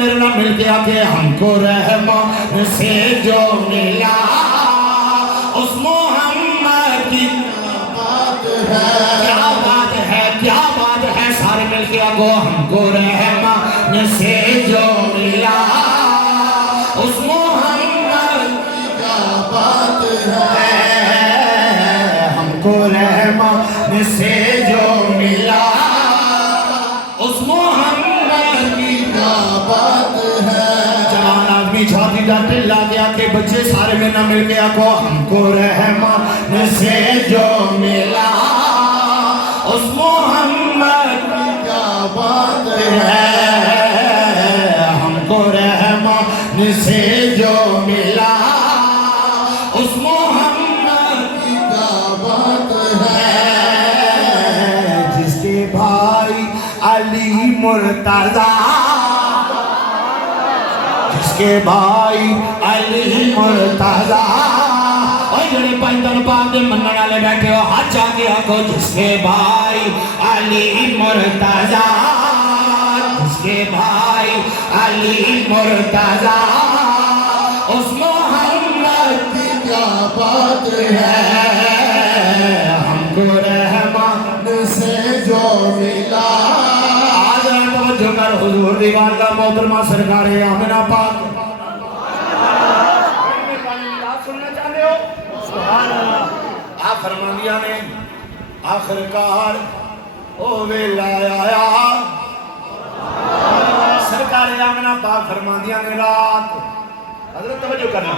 میرے نام مل کے آکے ہم کو رحمان سے جو ملا اس محمد کی بات ہے، کیا بات ہے، کیا بات ہے، سارے مل کے آگو ہم کو رحمان سے جو ملا اس محمد کی کیا بات ہے، ہم کو رحمان سے جو ملا اس محمد کی کیا بات ہے۔ جوان آدمی چھاتی ڈاٹے لا گیا کہ بچے سارے میں نہ مل گیا کو ہم کو رحمان سے جو ملا اس محمد کی کیا بات ہے، ہم کو رحمان سے جو ملا اس محمد کی کیا بات ہے، جس کے بھائی علی مرتضیٰ، جس کے بھائی علی مرتضیٰ، اور جڑے پنجن پاک دے منن والے بیٹھے ہو ہاتھ چاہ کے آکھو جس کے بھائی علی مرتضیٰ، جس کے بھائی علی مرتضیٰ اس محمد کی کیا بات ہے، ہم کو رحمان سے جو ملا۔ آج توجہ کر حضور دیوان کا محترمہ سرکار آمنہ پاک سننا چاہتے ہو؟ آپ فرماندیاں نے آخرکار او ویلا آیا، سرکار آمنہ پاک فرماندیاں نے رات، حضرت توجہ کرنا،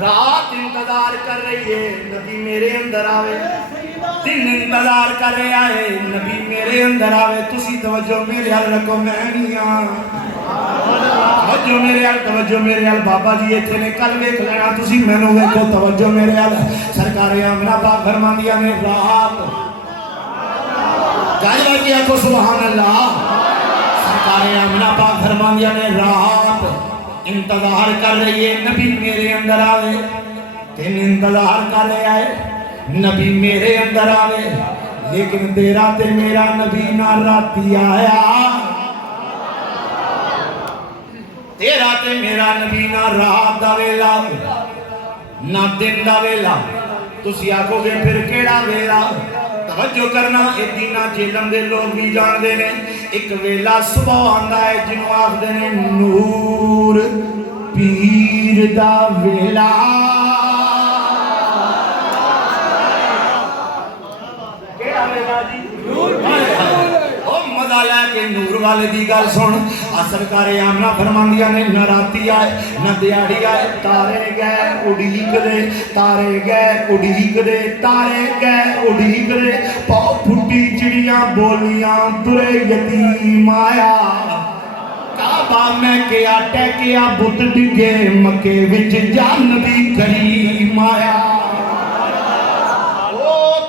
رات انتظار کر رہی ہے نبی میرے اندر آوے، دن انتظار کر رہے آئے نبی میرے اندر آوے، تسی توجہ میرے حال رکھو میں نہیں آن، توجہ میرے حال، توجہ میرے حال، بابا جی ایتھے نے کل ویکھ لینا تسی میں نو ویکھو، توجہ میرے حال۔ سرکار آمنہ پاک فرماندیاں نے رات، گاجبہ کیا کو سبحان اللہ، سرکار آمنہ پاک فرماندیاں نے رات انتظار کر رہی ہے نبی میرے اندر آوے، دن انتظار کر رہے آئے نبی میرے اندر آوے، لیکن تیرا تے میرا نبی نہ راتی آیا، تیرا تے میرا نبی نہ رات دا ویلا نہ دن دا ویلا، تسی آکھو گے پھر کیڑا ویلا؟ توجہ کرنا، ایک دینہ جیلم دے لوگ بھی جان دے نے، ایک ویلا صبح آندہ ہے جنہوں آخ دے نے نور پیر دا ویلا، کیڑا ویلا جی؟ نور پیر او مزہ لے کے نور والے دی گل سن، سرکار آمنہ فرماندیاں نے نہ راتی آئے نہ دیاڑی آئے، تارے گئے اڑیک دے، تارے گئے اڑیک دے، تارے گئے اڑیک دے، پاؤ پھٹی چڑیاں بولیاں درے یتیم آیا، کعبہ میں کیا ٹیکیا بت ڈگے، مکے وچ جان بھی کریم آیا،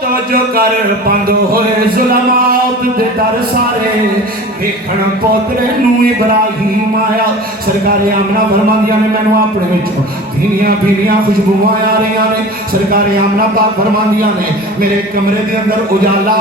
توجہ کر بند ہوئے ظلمات دے در سارے، دیکھن پوترے نو ابراہیم آیا، سرکار آمنہ فرماندیاں نے میں نو اپنے وچوں بھینیاں بھینیاں خوشبوئیں آ رہی نے، سرکار آمنہ پاک فرماندیاں نے میرے کمرے دے اندر اجالا،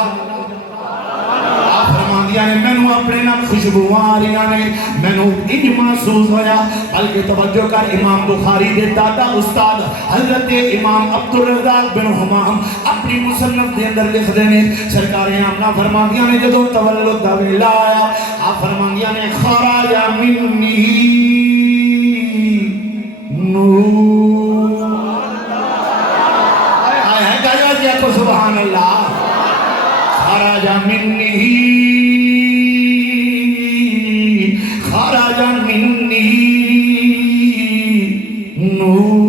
آپ فرماندیاں نے میں نو اپنے نام خوشبوئیں آ رہی نے، میں نو انج محسوس ہویا، بلکہ توجہ کر امام بخاری دے دادا استاد حضرت امام عبدالرزاق بن حمام اپنی مصنف دے اندر لکھ دینے، سرکار آمنہ فرماندیاں نے جدو تولد دا ویلا آیا، آپ فرماندیاں نے خراج منی نور، آئے ہیں گایا جی کو سبحان اللہ، خراج منی خراج منی نور،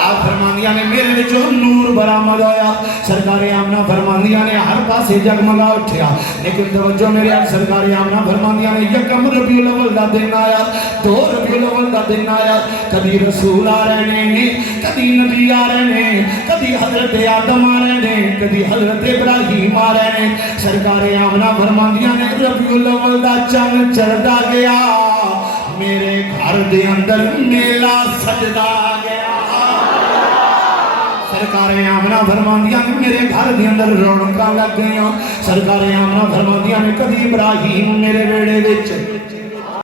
آپ فرماندیاں نے میرے جو نور برآمد آیا، سرکار آمنہ فرماندیاں نے ہر پاسے جگمگا اٹھیا، لیکن توجہ میرے آج سرکار آمنہ فرماندیاں نے یکم ربیع الاول دا دن آیا، دو ربیع الاول دا دن آیا، کبھی رسول آ رہے نے، کبھی نبی آ رہے نے، کبھی حضرت آدم آ رہے نے، کبھی حضرت ابراہیم آ رہے نے، سرکار آمنہ فرماندیاں نے ربیع الاول دا چند چڑھدا گیا، میرے گھر دے اندر میلہ سجدہ آ گیا، سرکار آمنہ فرماندیاں نے میرے گھر دے اندر رونقاں لگ گئیاں سرکار آمنہ فرماندیاں نے کدی ابراہیم میرے ویڑے وچ